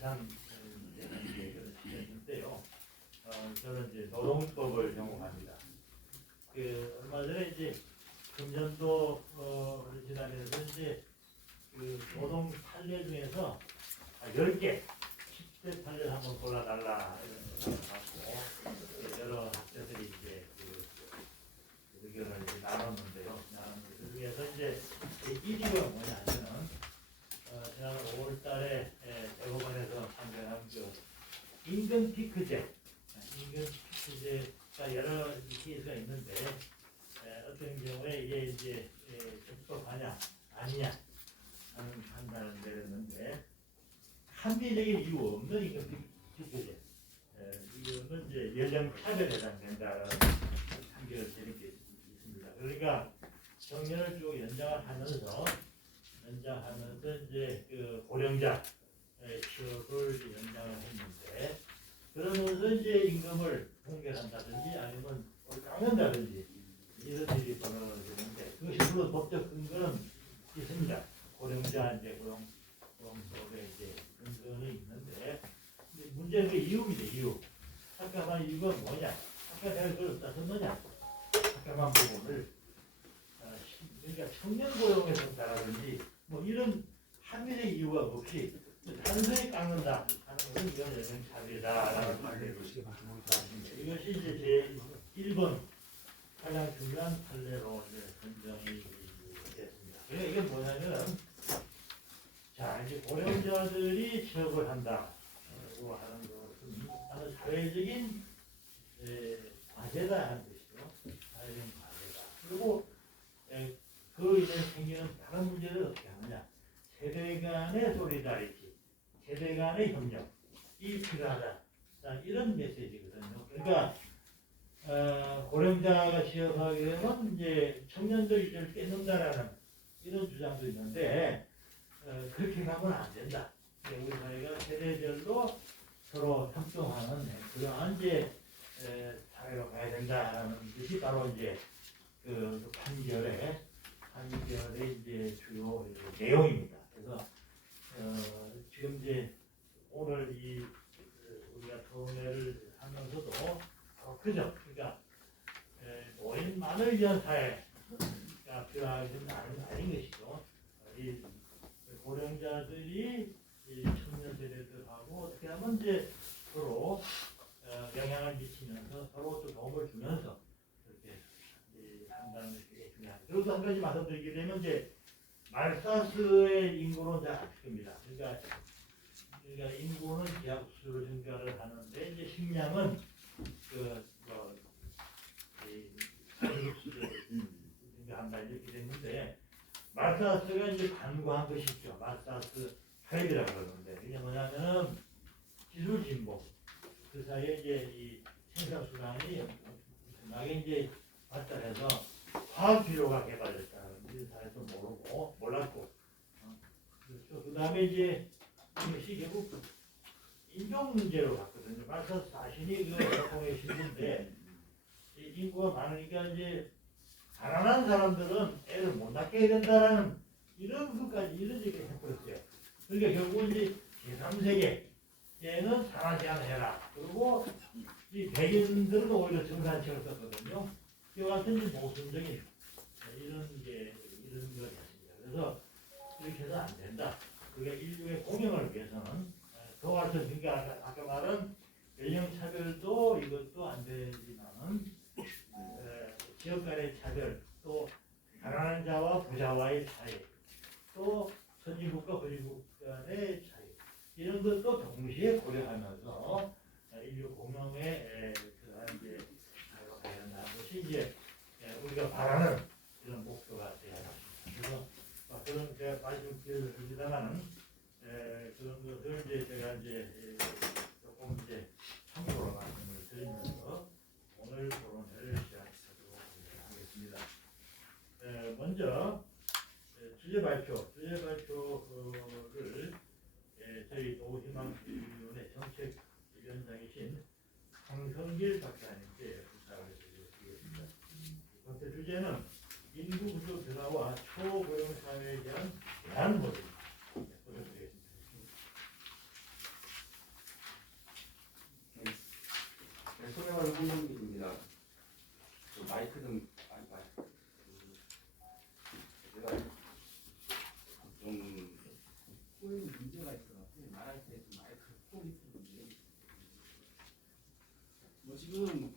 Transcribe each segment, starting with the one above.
세상 그런 시대인데요. 저는 이제 노동법을 전공합니다. 얼마 전에 이제 금년도 지나면서 이제 노동 판례 중에서 10개 10대 판례를 한번 골라달라 이런 걸 갖고 여러 학자들이 이제 의견을 이제 나눴는데요. 그 중에서 이제 1위가 뭐냐면은 지난 5월달에 대법원에서 판결한 임금 피크제, 임금 피크제가 여러 케이스가 있는데 어떤 경우에 이게 이제 적법하냐 아니냐 하는 판단을 내렸는데 합리적인 이유 없는 임금 피크제, 이거는 이제 연령 차별에 해당된다는 판결을 내린 게 있습니다. 그러니까 정년을 쭉 연장을 하면서 이제 고령자 취업을 연장을 했는데 그러면서 이제 임금을 동결한다든지 아니면 깎는다든지 이런 일이 벌어지는데 그것이 물론 법적 근거는 있습니다. 고령자 이제 고용법에 이제 근거는 있는데 문제는 그 이유입니다. 이유. 잠깐만 이유가 뭐냐? 아까 내가 그걸 어디다 썼느냐? 잠깐만 부분을 그러니까 청년 고용에 성사라든지 뭐 이런 합리적 이유가 없이 단순히 깎는다 하는 것은 이건 연령 차별이다라는 판례로 이것이 이제 제 1번 가장 중요한 판례로 이제 선정이 됐습니다. 그러니까 이게 뭐냐면 자 이제 고령자들이 취업을 한다고 하는 것은 아주 사회적인 과제다 하는 것이죠. 사회적인 과제다. 그리고 그로 인해 생기는 다른 문제를 어떻게 하느냐? 세대 간의 소리다리티, 세대 간의 협력, 이 필요하다. 이런 메시지거든요. 그러니까 고령자가 취업하게 되면 이제 청년들 일을 뺏는다라는 이런 주장도 있는데 그렇게 가면 안 된다. 우리 사회가 세대별로 서로 협동하는 그러한 이제 사회로 가야 된다라는 것이 바로 이제 그 판결의 이제 주요 내용입니다. 그래서 지금 이제 오늘 우리가 토론회를 하면서도 그죠? 그러니까 노인만을 위한 사회가 필요하지는 아닌 것이죠. 이 고령자들이 이 청년 세대들하고 어떻게 하면 이제 서로 영향을 미치면서 서로 또 도움을 주면서 이렇게 한다는 게 중요합니다. 그리고 한 가지 말씀드리게 되면 이제 말사스의 인구는 잘 안 큽니다. 그러니까 인구는 기하급수로 증가를 하는데 이제 식량은 기하급수로 증가한다 이렇게 됐는데 말사스가 이제 간과한 것이죠. 말사스 타입이라고 그러는데 이게 뭐냐면은 기술 진보 그 사이에 이제 이 생산 수단이 엄청나게 이제 발달해서 화학 비료가 개발됐다는 이 사회도 몰랐고 그렇죠. 그 다음에 이제 이것이 결국 인종 문제로 갔거든요. 말사스 자신이 대통령의 신부인데 인구가 많으니까 이제 가난한 사람들은 애를 못 낳게 해야 된다라는 이런 것까지 이런 얘기를 해버렸어요. 그러니까 결국 이제 제3세계에는 산화제한 해라. 그리고 이 백인들은 오히려 정산책을 썼거든요. 이와 같은 모순적인 이런 것이었습니다. 그래서 이렇게 해서 안 된다. 그게 인류의 공영을 위해서는 그와 같은 그러니까 아까 말한 연령 차별도 이것도 안 되지만은 지역 간의 차별 또 가난한 자와 부자와의 차이 또 선진국과 후진국 간의 차이 이런 것도 동시에 고려하면서 인류 공영의 이제 가야 한다는 것이 이제 우리가 바라는 이런 목표가 되어야 합니다. 그래서 그런 제가 말씀드리기를 드립니다만은 그런 것을 이제 제가 이제 조금 이제 참고로 말씀을 드리면서 오늘 토론회를 시작하도록 하겠습니다. 먼저 주제 발표를 저희 노희망위원회 정책위원장이신 황성길 박사님께 부탁을 드리겠습니다. 번째 주제는 인구 구조 변화와 초고령 사회에 대한 대안 모델 보여드리겠습니다. 마이크 좀 많이 봐요. 제가 좀 코에 문제가 있어가지고 말할 때 좀 마이크 폼이 좀 문제가 있어요. 뭐 지금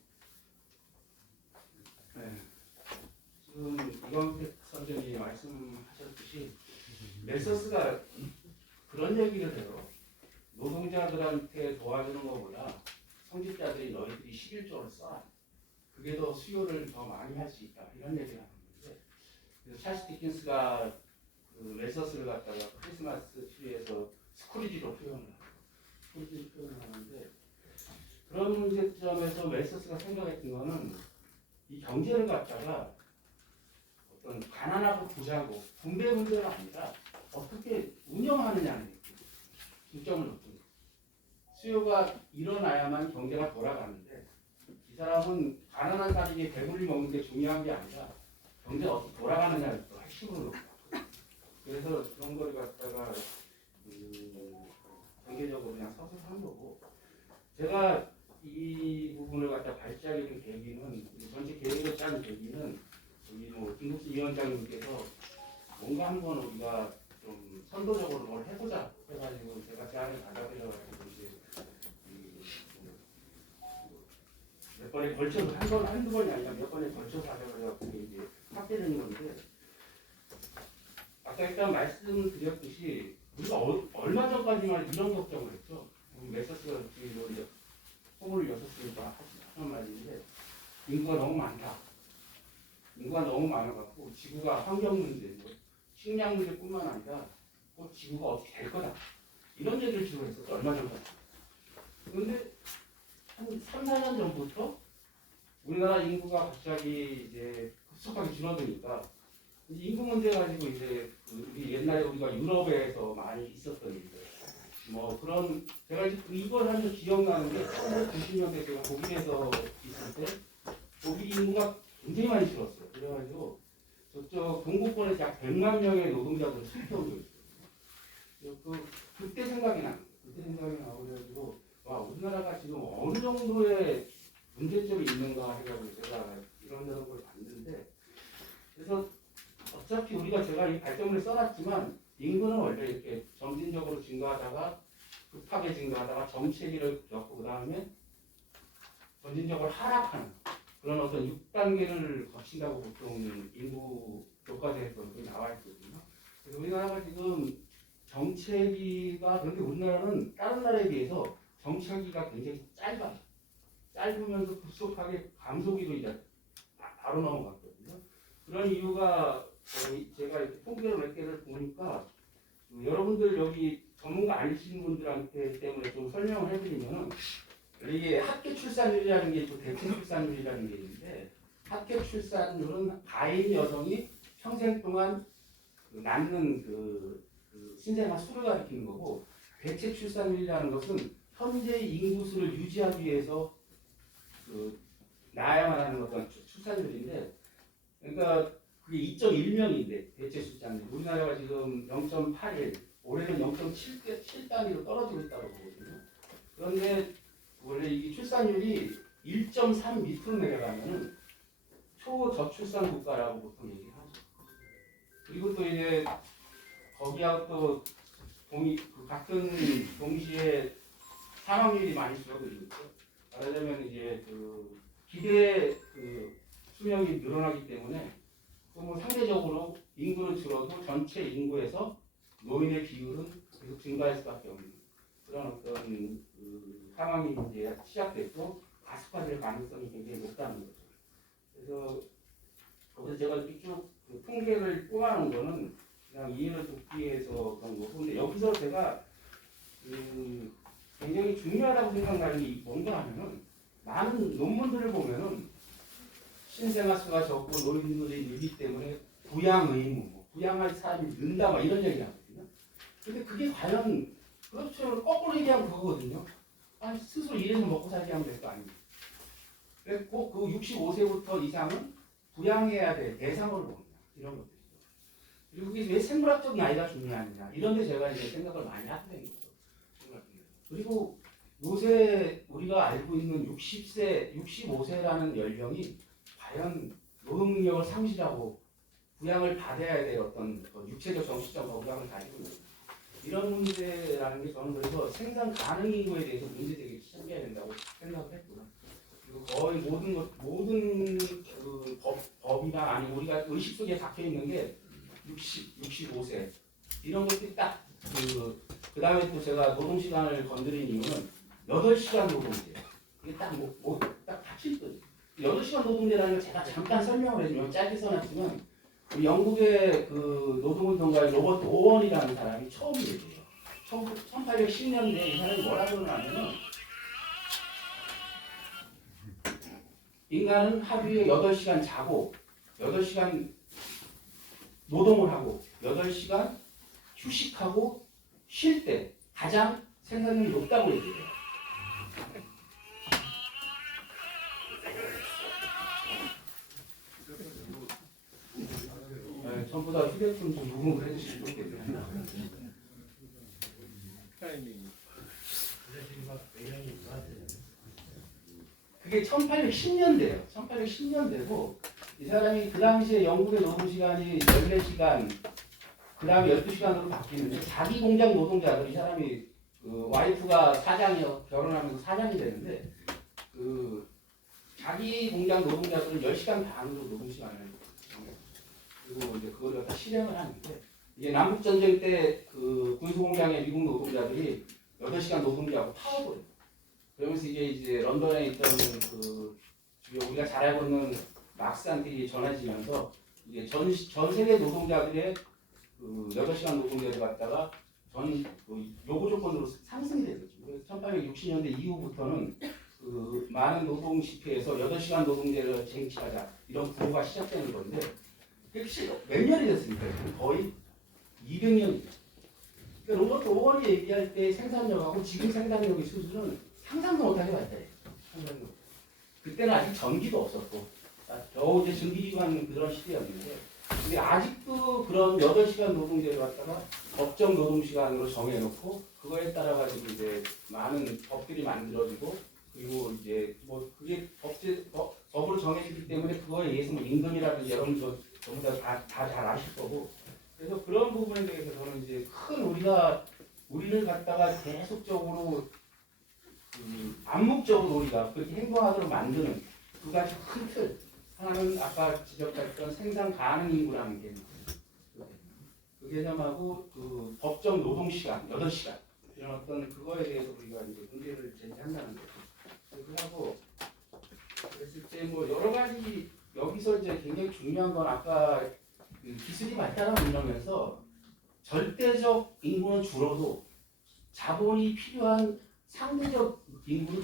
네. 지금 이광택 선생님이 말씀하셨듯이 멜서스가 그런 얘기를 해요. 노동자들한테 도와주는 것보다 성직자들이 너희들이 11조를 써라. 그게 더 수요를 더 많이 할 수 있다. 이런 얘기를 하는 건데, 그래서 찰스 디킨스가 그 멜서스를 갖다가 크리스마스 트리에서 스크루지로 표현을 해요. 스크루지로 표현을 하는데, 그런 문제점에서 멜서스가 생각했던 거는 이 경제를 갖다가 어떤 가난하고 부자고 분배 문제가 아니라 어떻게 운영하느냐는 중점을 놓고 수요가 일어나야만 경제가 돌아가는데 이 사람은 가난한 사람이 배불리 먹는 게 중요한 게 아니라 경제가 어떻게 돌아가느냐를 또 핵심으로 놓고 그래서 그런 걸 갖다가 경제적으로 그냥 서서 하는 거고 제가 이 부분을 갖다 발제하게 된 계기는 전체 계획을 짠 계기는 우리 뭐 김국수 위원장님께서 뭔가 한번 우리가 좀 선도적으로 뭘 해보자 해가지고 제가 제안을 받아들여가지고 이제 몇 번에 걸쳐서 한두 번이 아니라 몇 번에 걸쳐서 하자고 이제 확대되는 건데 아까 일단 말씀드렸듯이 우리가 얼마 전까지만 이런 걱정을 했죠. 우리 멜서스가 지금 이제 26이니까 하는 말인데 인구가 너무 많다. 인구가 너무 많아갖고 지구가 환경 문제, 식량 문제뿐만 아니라 꼭 지구가 어떻게 될 거다. 이런 얘기를 주로 했었죠. 얼마 전까지. 그런데 한 3, 4년 전부터 우리나라 인구가 갑자기 이제 급속하게 줄어드니까 인구 문제 가지고 이제 우리 옛날에 우리가 유럽에서 많이 있었던 일들 뭐 그런 제가 이걸 하면 기억나는 게 1990년대 제가 독일에서 있을 때 독일 인구가 굉장히 많이 줄었어요. 그래가지고 저쪽 동구권에서 약 100만 명의 노동자들을 실태온 적이 있어요. 그때 생각이 나는 거예요. 그때 생각이 나고 그래가지고 와 우리나라가 지금 어느 정도의 문제점이 있는가 해가지고 제가 이런저런 걸 봤는데 그래서 어차피 우리가 제가 이 발전을 써놨지만 인구는 원래 이렇게 점진적으로 증가하다가 급하게 증가하다가 정체기를 겪고 그 다음에 점진적으로 하락하는 그런 어떤 6단계를 거친다고 보통 인구 교과서에서 나와 있거든요. 그래서 우리나라가 지금 정체기가 그런데 우리나라는 다른 나라에 비해서 정체기가 굉장히 짧으면서 급속하게 감소기로 이제 바로 넘어갔거든요. 그런 이유가 제가 이렇게 통계를 몇 개를 보니까 여러분들 여기 전문가 아니신 분들한테 때문에 좀 설명을 해드리면은 이게 합계 출산율이라는 게 또 대체 출산율이라는 게 있는데 합계 출산율은 가임 여성이 평생 동안 낳는 그 신생아 수를 가리키는 거고 대체 출산율이라는 것은 현재 인구수를 유지하기 위해서 낳아야만 하는 어떤 출산율인데 그러니까 그게 2.1명인데 대체 출산율 우리나라가 지금 0.81 올해는 0.7단위로 떨어지고 있다고 보거든요. 그런데 원래 이 출산율이 1.3 밑으로 내려가면은 초저출산 국가라고 보통 얘기를 하죠. 그리고 또 이제 거기하고 또 같은 동시에 사망률이 많이 줄어들고 있죠. 말하자면 이제 기대 수명이 늘어나기 때문에 뭐 상대적으로 인구는 줄어도 전체 인구에서 노인의 비율은 계속 증가할 수밖에 없는 그런 어떤 상황이 이제 시작됐고 가속화될 가능성이 굉장히 높다는 거죠. 그래서 거기서 제가 이렇게 쭉 통계를 뽑아놓은 거는 그냥 이해를 돕기 위해서 그런 거고 근데 여기서 제가 굉장히 중요하다고 생각나는 게 뭔가 하면은 많은 논문들을 보면은 신생아 수가 적고 노인들이 늘기 때문에 부양 의무, 부양할 사람이 는다 막 이런 얘기를 하거든요. 근데 그게 과연 그렇죠. 거꾸로 얘기하면 그거거든요. 아니 스스로 일해서 먹고 살게 하면 될 거 아닙니까? 그래서 꼭 그 65세부터 이상은 부양해야 될 대상으로 봅니다. 이런 것들이죠. 그리고 그게 왜 생물학적 나이가 중요하느냐 이런 데 제가 이제 생각을 많이 하게 된 거죠. 그리고 요새 우리가 알고 있는 60세, 65세라는 연령이 과연 걸 상실하고 부양을 받아야 될 어떤 그 육체적 정신적 건강을 가지고 있는 이런 문제라는 게 저는 그래서 생산 가능 인구에 대해서 문제제기를 시작해야 된다고 생각을 했고요. 그리고 거의 모든 그 법이나 아니 우리가 의식 속에 박혀 있는 게 65세 이런 것들이 딱 그 다음에 또 제가 노동 시간을 건드린 이유는 8시간 노동제예요. 이게 딱 박힐 거예요. 8시간 노동제라는 걸 제가 잠깐 설명을 해주면 짧게 써놨지만 우리 영국의 그 노동운동가의 로버트 오원이라는 사람이 처음 얘기해요. 1810년대에 이 사람이 뭐라 그러냐면은 인간은 하루에 8시간 자고 8시간 노동을 하고 8시간 휴식하고 쉴 때 가장 생산력이 높다고 얘기해요. 네, 전부 다 휴대폰 좀 녹음을 해주시면 좋겠네요. 그게 1810년대예요. 1810년대고 이 사람이 그 당시에 영국의 노동시간이 14시간 그 다음에 12시간으로 바뀌는데 자기 공장 노동자들 이 사람이 그 와이프가 사장이요 결혼하면서 사장이 되는데 그 자기 공장 노동자들은 10시간 반으로 노동시간을 정해요. 그리고 이제 그걸 갖다 실행을 하는데 이게 남북전쟁 때 그 군수공장의 미국 노동자들이 8시간 노동제하고 타워버려요. 그러면서 이제 런던에 있던 그 우리가 잘 알고 있는 막스안들이 전해지면서 이게 전 세계 노동자들의 그 8시간 노동제를 갖다가 요구 조건으로 상승이 되었죠. 그래서 1860년대 이후부터는 그 많은 노동 집회에서 8시간 노동제를 쟁취하자 이런 구호가 시작되는 건데 그게 몇 년이 됐습니까? 거의 200년이죠. 그러니까 로버트 오원이 얘기할 때 생산력하고 지금 생산력의 수준은 상상도 못하게 발달해요. 상상력. 그때는 아직 전기도 없었고 겨우 이제 전기기관 그런 시대였는데 근데 아직도 그런 8시간 노동제를 갖다가 법정 노동시간으로 정해놓고 그거에 따라 가지고 이제 많은 법들이 만들어지고 그리고 이제 뭐 그게 법으로 정해지기 때문에 그거에 의해서 뭐 임금이라든지 여러분도 전부 다 잘 아실 거고 그래서 그런 부분에 대해서 저는 이제 우리를 갖다가 계속적으로 암묵적으로 우리가 그렇게 행동하도록 만드는 두 가지 큰 틀. 하나는 아까 지적했던 생산 가능 인구라는 개념. 그 개념하고 그 법정 노동 시간 8시간 이런 어떤 그거에 대해서 우리가 이제 문제를 제기한다는 거죠. 그리고 그랬을 때 뭐 여러 가지 여기서 이제 굉장히 중요한 건 아까 그 기술이 발달하고 이러면서 절대적 인구는 줄어도 자본이 필요한 상대적 인구는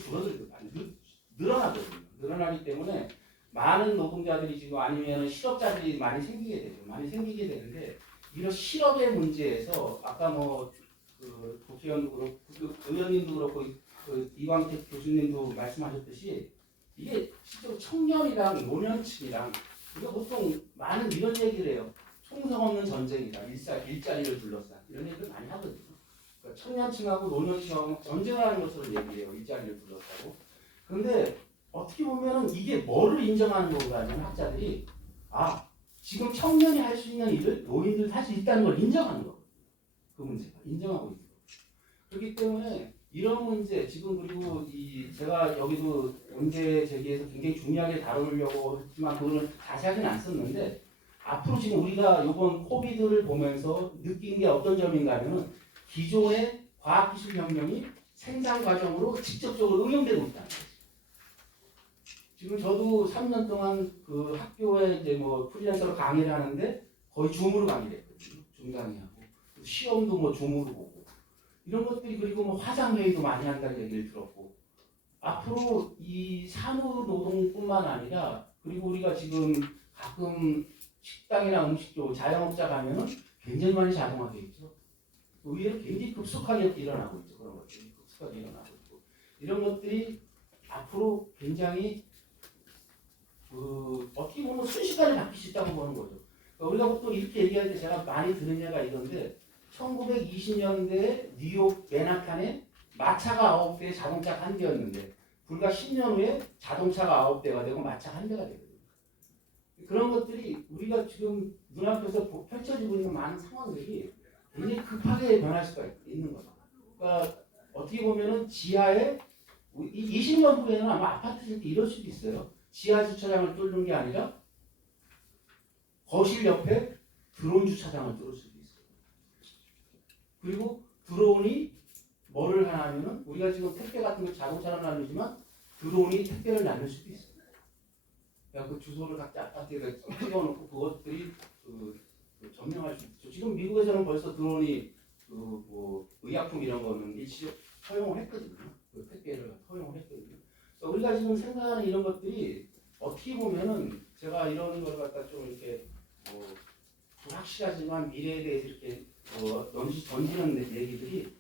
늘어나거든요. 늘어나기 때문에 많은 노동자들이 지금 아니면 실업자들이 많이 생기게 되죠. 많이 생기게 되는데 이런 실업의 문제에서 아까 그 국회의원도 그렇고 그 의원님도 그렇고 그 이광택 교수님도 말씀하셨듯이 이게 실제로 청년이랑 노년층이랑 우리가 보통 많은 이런 얘기를 해요. 총성 없는 전쟁이다. 일자리를 둘러싼 이런 얘기를 많이 하거든요. 그러니까 청년층하고 노년층하고 전쟁하는 것처럼 얘기해요. 일자리를 둘러싸고. 그런데 어떻게 보면은 이게 뭐를 인정하는 건가 하면 학자들이 지금 청년이 할 수 있는 일을 노인들도 할 수 있다는 걸 인정하는 거예요. 그 문제가 인정하고 있는 거예요. 그렇기 때문에 이런 문제 지금 그리고 제가 여기도 문제 제기해서 굉장히 중요하게 다루려고 했지만 그거는 자세하게는 안 썼는데 앞으로 지금 우리가 이번 코비드를 보면서 느낀 게 어떤 점인가 하면은 기존의 과학기술혁명이 생산 과정으로 직접적으로 응용되고 있다는 거예요. 지금 저도 3년 동안 그 학교에 이제 뭐 프리랜서로 강의를 하는데 거의 줌으로 강의를 했거든요. 줌 강의하고 시험도 뭐 줌으로 보고 이런 것들이 그리고 뭐 화상회의도 많이 한다는 얘기를 들었고 앞으로 이 산후노동뿐만 아니라 그리고 우리가 지금 가끔 식당이나 음식점 자영업자 가면은 굉장히 많이 자동화되어 있죠. 의외로 굉장히 급속하게 일어나고 있죠. 그런 것들이 급속하게 일어나고 있고 이런 것들이 앞으로 굉장히 어떻게 보면 순식간에 바뀔 수 있다고 보는 거죠. 그러니까 우리가 보통 이렇게 얘기할 때 제가 많이 들은 예가 이건데 1920년대 뉴욕 맨하탄에 마차가 9대, 자동차가 1대였는데 불과 10년 후에 자동차가 9대가 되고 마차가 1대가 되거든요. 그런 것들이 지금 눈앞에서 펼쳐지고 있는 많은 상황들이 굉장히 급하게 변할 수가 있는 거죠. 그러니까 어떻게 보면은 지하에 20년 후에는 아마 아파트 짓기 이럴 수도 있어요. 지하 주차장을 뚫는 게 아니라 거실 옆에 드론 주차장을 뚫을 수도 있어요. 그리고 드론이 뭐를 하냐면은 우리가 지금 택배 같은 거 자동차로 나누지만 드론이 택배를 나눌 수도 있어요. 그러니까 그 주소를 각자 아파트에 찍어놓고 그것들이 점령할 수 있죠. 지금 미국에서는 벌써 드론이 뭐 의약품 이런 거는 일시적 허용을 했거든요. 그 택배를 허용을 했거든요. 그러니까 우리가 지금 생각하는 이런 것들이 어떻게 보면은 제가 이런 걸 갖다 좀 이렇게 불확실하지만 미래에 대해서 이렇게 던지는 얘기들이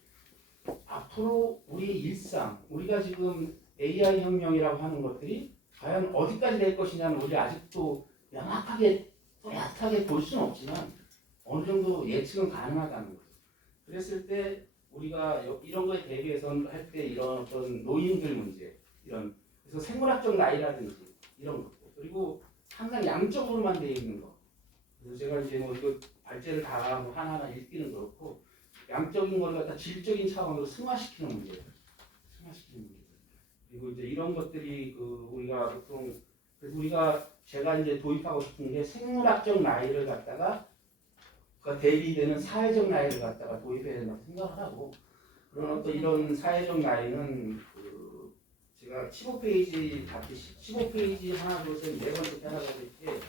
앞으로 우리 일상, 우리가 지금 AI 혁명이라고 하는 것들이 과연 어디까지 될 것이냐는 우리 아직도 명확하게 또렷하게 볼 수는 없지만 어느 정도 예측은 가능하다는 거죠. 그랬을 때 우리가 이런 거에 대비해서 할 때 이런 어떤 노인들 문제, 이런 그래서 생물학적 나이라든지 이런 것 그리고 항상 양적으로만 되어 있는 거. 그래서 제가 이제 뭐 이거 발제를 다 뭐 하나하나 읽기는 그렇고 양적인 걸 갖다 질적인 차원으로 승화시키는 문제, 승화시키는 문제. 그리고 이제 이런 것들이 우리가 보통 그래서 우리가 제가 이제 도입하고 싶은 게 생물학적 나이를 갖다가 대비되는 사회적 나이를 갖다가 도입해야 된다고 생각을 하고 그런 어떤 이런 사회적 나이는 제가 15페이지 같이 15페이지 하나 둘셋네 번째 하나가 있게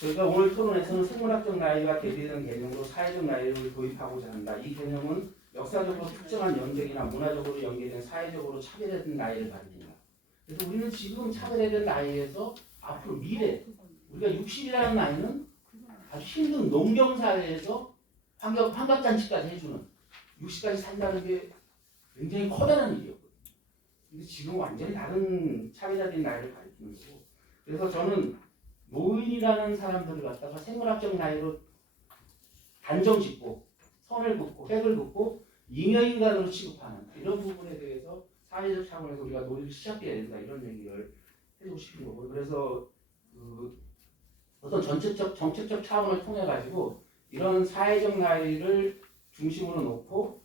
저희가 오늘 토론에서는 생물학적 나이가 대비되는 개념으로 사회적 나이를 도입하고자 한다. 이 개념은 역사적으로 특정한 연계이나 문화적으로 연계된 사회적으로 차별화된 나이를 가리킨다. 그래서 우리는 지금 차별화된 나이에서 앞으로 미래 우리가 60이라는 나이는 아주 힘든 농경 사회에서 환갑잔치까지 해주는 60까지 산다는 게 굉장히 커다란 일이었거든요. 근데 지금 완전히 다른 차별화된 나이를 가리키는 거고 그래서 저는 노인이라는 사람들을 갖다가 생물학적 나이로 단정 짓고 선을 긋고 획을 긋고 잉여인간으로 취급하는 이런 부분에 대해서 사회적 차원에서 우리가 노력을 시작해야 된다 이런 얘기를 해주고 싶은 거고 그래서 어떤 정책적 차원을 통해 가지고 이런 사회적 나이를 중심으로 놓고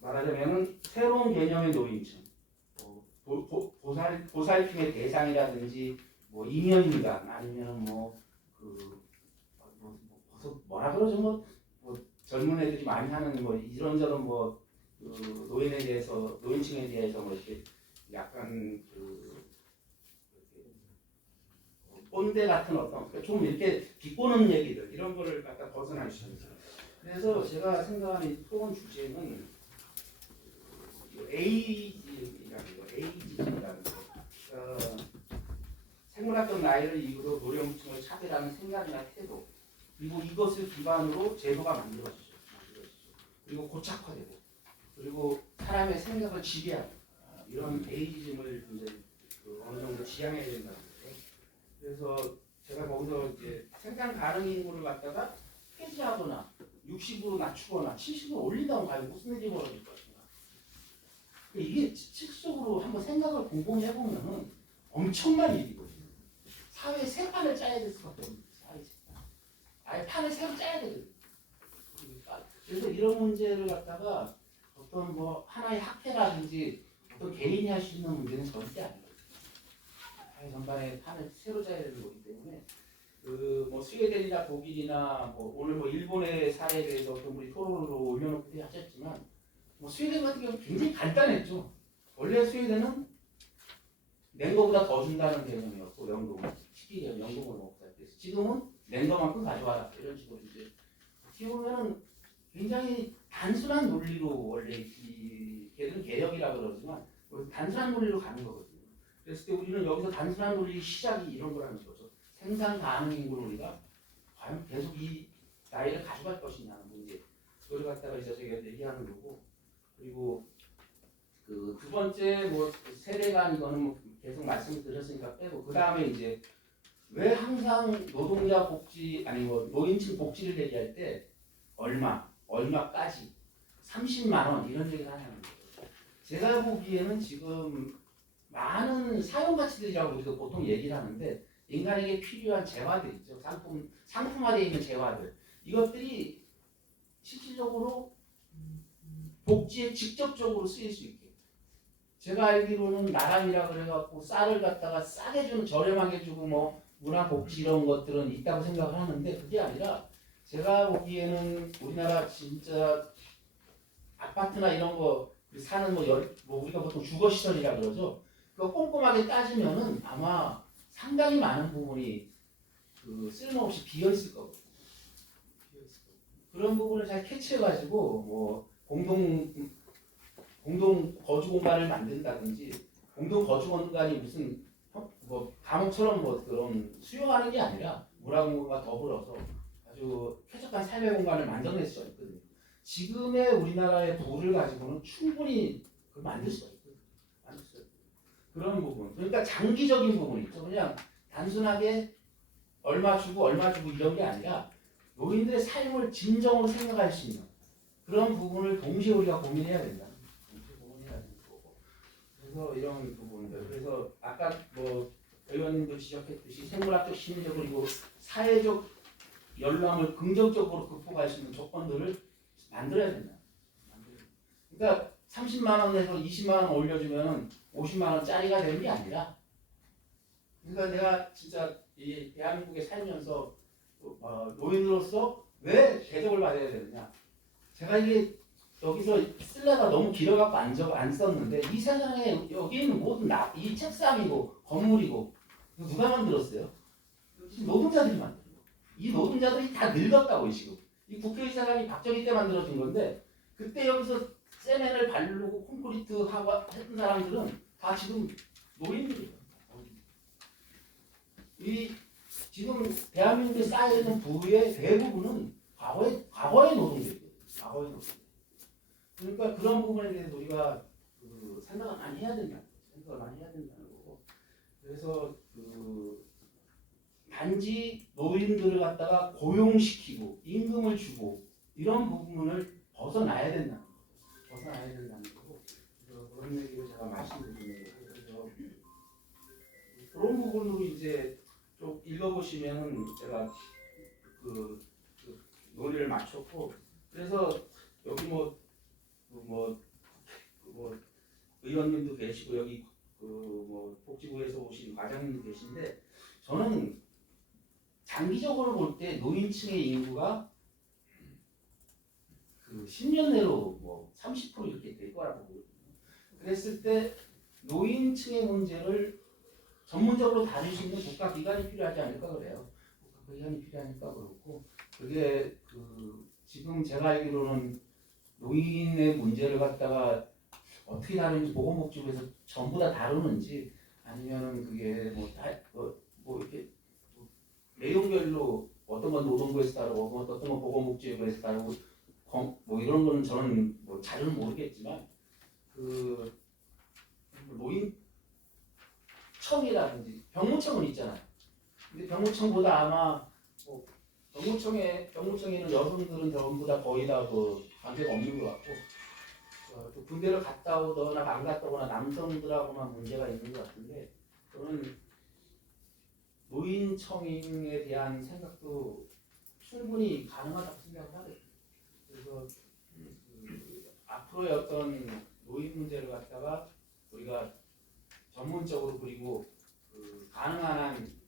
말하자면은 새로운 개념의 노인층, 보살핌의 대상이라든지 뭐 잉여인간 아니면은 뭐라 그러죠 뭐 젊은 애들이 많이 하는 뭐 이런저런 노인에 대해서 노인층에 대해서 뭐 이렇게 약간 꼰대 같은 어떤 좀 이렇게 비꼬는 얘기들 이런 거를 갖다 벗어날 수 있어요. 그래서 제가 생각하는 이 토론 주제는 에이지라는 거, 에이지라는 거. 생물학적 나이를 이유로 노령층을 차별하는 생각이나 태도 그리고 이것을 기반으로 제도가 만들어지죠. 그리고 고착화되고 그리고 사람의 생각을 지배하는 이런 에이지즘을 이제 어느 정도 지향해야 된다는 거죠. 그래서 제가 거기서 이제 생산 가능 인구를 갖다가 폐지하거나 60으로 낮추거나 70으로 올린다면 과연 무슨 일이 벌어질 것인가. 이게 실질적으로 한번 생각을 곰곰이 해보면은 엄청난 일이거든요. 사회 새 판을 짜야 될 수밖에 없는 사회 새 판. 아예 판을 새로 짜야 되거든요. 그래서 이런 문제를 갖다가 어떤 하나의 학회라든지 어떤 개인이 할 수 있는 문제는 절대 아니거든요. 사회 전반의 판을 새로 짜야 되는 거기 때문에 스웨덴이나 독일이나 오늘 일본의 사례에 대해서 우리 토론으로 올려놓고 하셨지만 스웨덴 같은 경우는 굉장히 간단했죠. 원래 스웨덴은 낸 거보다 더 준다는 개념이었고 연금을 시기에 연금을 먹고 살 때 지금은 낸 거만큼 가져와라 이런 식으로 이제 어떻게 보면은 굉장히 단순한 논리로 원래 걔들은 개혁이라 그러지만 단순한 논리로 가는 거거든요. 그랬을 때 우리는 여기서 단순한 논리 시작이 이런 거라는 거죠. 생산 가능 인구를 우리가 과연 계속 이 나이를 가져갈 것이냐는 문제. 그걸 갖다가 이제 저희가 얘기하는 거고 그리고 두 번째 세대간 이거는 계속 말씀드렸으니까 빼고 그 다음에 이제 왜 항상 노동자 복지 노인층 복지를 얘기할 때 얼마까지 30만 원 이런 얘기를 하냐는 거예요. 제가 보기에는 지금 많은 사용 가치들이라고 우리가 보통 얘기를 하는데 인간에게 필요한 재화들 있죠. 상품화되어 있는 재화들. 이것들이 실질적으로 복지에 직접적으로 쓰일 수 있게. 제가 알기로는 나람이라 그래갖고 쌀을 갖다가 싸게 주는, 저렴하게 주고 뭐 문화복지 이런 것들은 있다고 생각을 하는데, 그게 아니라 제가 보기에는 우리나라 진짜 아파트나 이런 거 사는 뭐 우리가 보통 주거시설이라 그러죠. 그거 꼼꼼하게 따지면은 아마 상당히 많은 부분이 쓸모없이 비어 있을 거거든요. 그런 부분을 잘 캐치해가지고 뭐 공동 거주 공간을 만든다든지, 공동 거주 공간이 무슨 뭐 감옥처럼 뭐 그런 수용하는 게 아니라 문화공간과 더불어서 아주 쾌적한 삶의 공간을 만들어낼 수가 있거든요. 지금의 우리나라의 부를 가지고는 충분히 그걸 만들 수가 있거든요. 만들 수가 있거든요. 그런 부분. 그러니까 장기적인 부분이 있죠. 그냥 단순하게 얼마 주고 이런 게 아니라 노인들의 삶을 진정으로 생각할 수 있는 그런 부분을 동시에 우리가 고민해야 된다. 동시에 고민해야 되는 거고. 그래서 이런 부분들. 그래서 아까 뭐 의원님도 지적했듯이 생물학적, 심리적 그리고 사회적 열람을 긍정적으로 극복할 수 있는 조건들을 만들어야 된다. 그러니까 30만 원에서 20만 원 올려주면 50만 원짜리가 되는 게 아니라, 그러니까 내가 진짜 이 대한민국에 살면서 노인으로서 왜 대접을 받아야 되느냐. 제가 이게 여기서 쓸래가 너무 길어갖고 안 썼는데, 이 세상에 여기 있는 모든 이 책상이고 건물이고 누가 만들었어요? 노동자들이 만들어요. 이 노동자들이 다 늙었다고 지금. 이 국회의사당이 박정희 때 만들어진 건데, 그때 여기서 세멘을 바르고 콘크리트 하고 했던 사람들은 다 지금 노인들이에요. 이 지금 대한민국에 쌓여있는 부의 대부분은 과거의 노동들이거든요. 과거의 노동들. 그러니까 그런 부분에 대해서 우리가 생각을 많이 해야 된다. 생각을 많이 해야 된다는 거고. 그래서 단지 노인들을 갖다가 고용시키고 임금을 주고 이런 부분을 벗어나야 된다는 거죠. 벗어나야 된다는 거고. 그래서 그런 얘기를 제가 말씀드리는 거예요. 그래서 그런 부분으로 이제 좀 읽어보시면은 제가 논의를 마쳤고, 그래서 여기 뭐 의원님도 계시고 여기 뭐 복지부에서 오신 과장님도 계신데, 저는 장기적으로 볼 때 노인층의 인구가 10년 내로 뭐 30% 이렇게 될 거라고 보거든요. 그랬을 때 노인층의 문제를 전문적으로 다룰 수 있는 국가기관이 필요하지 않을까 그래요. 국가기관이 필요하니까 그렇고, 그게 지금 제가 알기로는 노인의 문제를 갖다가 어떻게 다루는지 보건복지부에서 전부 다 다루는지, 아니면은 그게 뭐 이렇게 내용별로 어떤 건 노동부에서 다루고 어떤 건 보건복지부에서 다루고 뭐 이런 거는 저는 뭐 자료는 모르겠지만, 노인청이라든지 병무청은 있잖아요. 근데 병무청보다 아마 병무청에는 여성들은 전부 다 거의 다 관계가 없는 것 같고, 또 군대를 갔다 오거나 안 갔다 오거나 남성들하고만 문제가 있는 것 같은데, 저는 노인청에 대한 생각도 충분히 가능하다고 생각을 하거든요. 그래서 앞으로의 어떤 노인 문제를 갖다가 우리가 전문적으로, 그리고 가능한 한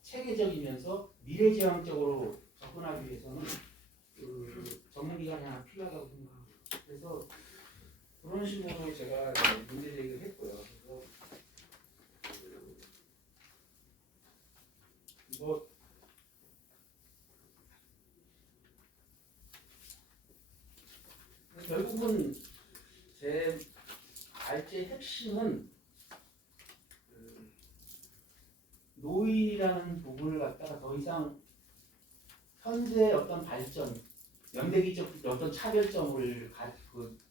체계적이면서 미래지향적으로 접근하기 위해서는 전문기관이 하나 필요하다고 생각합니다. 그래서 그런 식으로 제가 문제 제기를 했고요. 그래서 결국은 제 발제의 핵심은 노인이라는 부분을 갖다가 더 이상 현재 어떤 발전, 연대기적 어떤 차별점을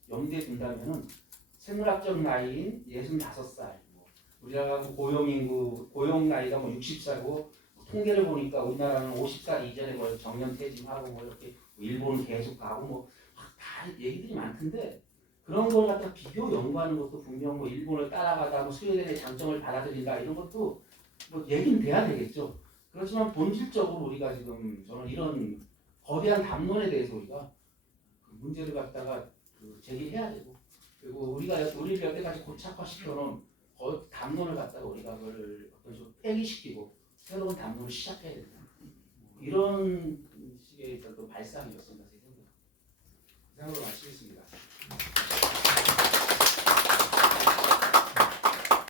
염두에 둔다면은 생물학적 나이인 65살, 우리나라 고용 나이가 60살고, 통계를 보니까 우리나라는 50살 이전에 뭐 정년 퇴직하고 뭐 이렇게, 일본은 계속 가고 다 얘기들이 많던데, 그런 걸 갖다 비교 연구하는 것도 분명 일본을 따라가다 스웨덴의 장점을 받아들인다 이런 것도 뭐 얘기는 돼야 되겠죠. 그렇지만 본질적으로 우리가 지금 저는 이런 거대한 담론에 대해서 우리가 그 문제를 갖다가 그 제기해야 되고, 그리고 우리를 여태까지 고착화시켜놓은 담론을 갖다가 우리가 그걸 어떤 식으로 폐기시키고 새로운 담론을 시작해야 된다. 이런 식의 어떤 발상이었습니다. 제 생각으로 마치겠습니다.